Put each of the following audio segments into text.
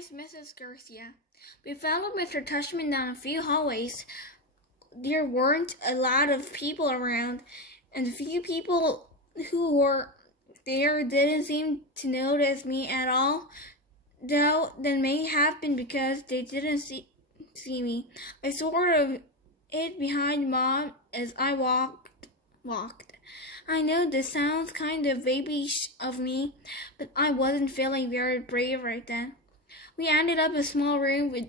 Nice, Mrs. Garcia. We followed Mr. Tushman down a few hallways. There weren't a lot of people around, and the few people who were there didn't seem to notice me at all, though that may have been because they didn't see me. I sort of hid behind Mom as I walked. I know this sounds kind of babyish of me, but I wasn't feeling very brave right then. We ended up in a small room with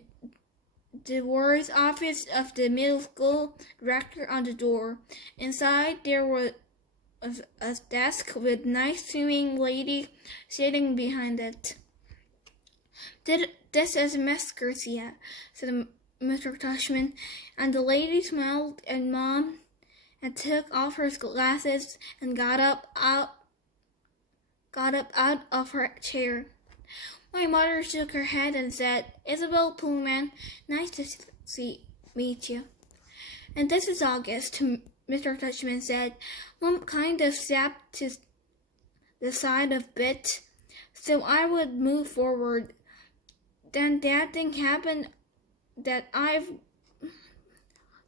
the words office of the middle school director on the door. Inside there was a desk with a nice swimming lady sitting behind it. This is Miss Garcia, said Mr. Tushman, and the lady smiled at Mom and took off her glasses and got up out of her chair. My mother shook her head and said, "Isabel Pullman, nice to meet you." "And this is August," Mr. Tushman said. Mom kind of stepped to the side a bit so I would move forward. Then that thing happened that I've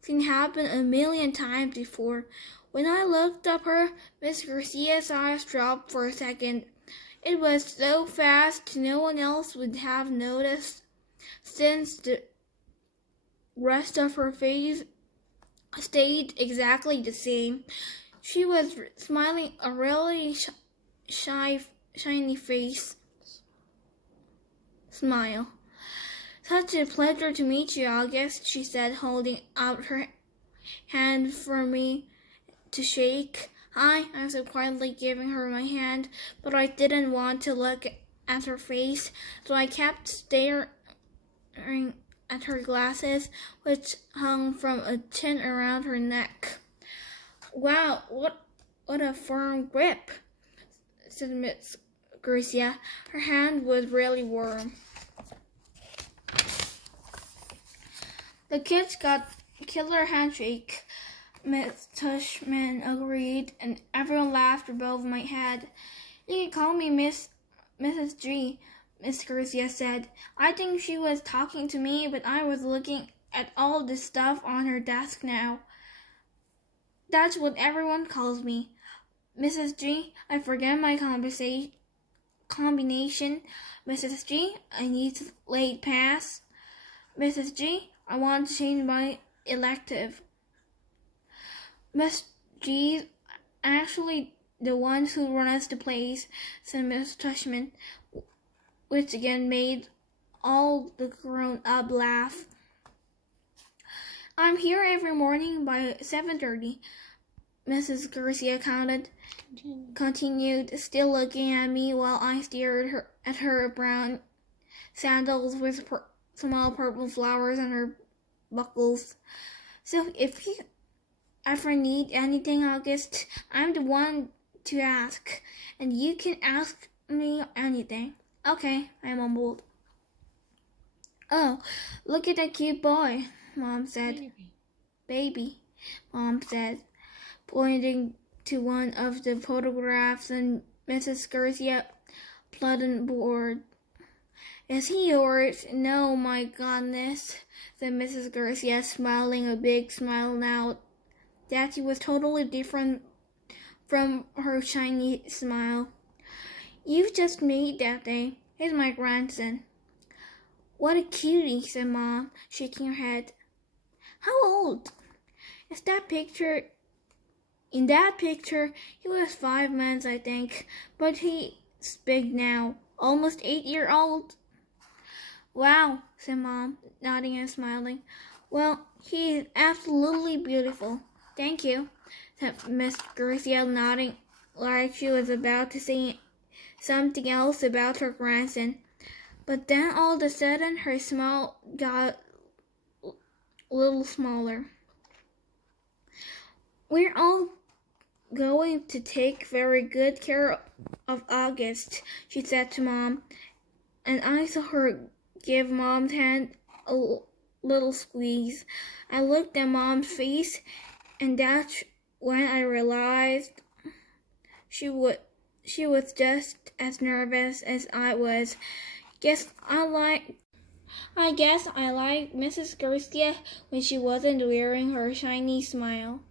seen happen a million times before. When I looked up her, Miss Garcia's eyes dropped for a second. It was so fast no one else would have noticed, since the rest of her face stayed exactly the same. She was smiling a really shiny face smile. "Such a pleasure to meet you, August," she said, holding out her hand for me to shake. "Hi," I said quietly, giving her my hand, but I didn't want to look at her face, so I kept staring at her glasses, which hung from a chin around her neck. "Wow, what a firm grip," said Miss Garcia. Her hand was really warm. The kids got a killer handshake. Miss Tushman agreed, and everyone laughed above my head. "You can call me Mrs. G," Miss Garcia said. I think she was talking to me, but I was looking at all the stuff on her desk now. "That's what everyone calls me. Mrs. G, I forget my combination. Mrs. G, I need to late pass. Mrs. G, I want to change my elective." "Miss G's actually the ones who run us the place," said Miss Tushman, which again made all the grown-up laugh. "I'm here every morning by 7:30, Mrs. Garcia continued, still looking at me while I stared at her brown sandals with small purple flowers on her buckles. "So if you ever need anything, August, I'm the one to ask, and you can ask me anything." "Okay," I mumbled. "Oh, look at that cute boy," Mom said. Baby, Mom said, pointing to one of the photographs on Mrs. Garcia's bulletin board. "Is he yours?" "No, my goodness," said Mrs. Garcia, smiling a big smile now that was totally different from her shiny smile. "You've just made that thing. He's my grandson." "What a cutie," said Mom, shaking her head. "How old?" In that picture, he was 5 months, I think, but he's big now, almost 8 years old. "Wow," said Mom, nodding and smiling. "Well, he is absolutely beautiful." "Thank you," said Miss Garcia, nodding like she was about to say something else about her grandson. But then all of a sudden her smile got a little smaller. "We're all going to take very good care of August," she said to Mom, and I saw her give Mom's hand a little squeeze. I looked at Mom's face, and that's when I realized she was just as nervous as I was. I guess I liked Mrs. Garcia when she wasn't wearing her shiny smile.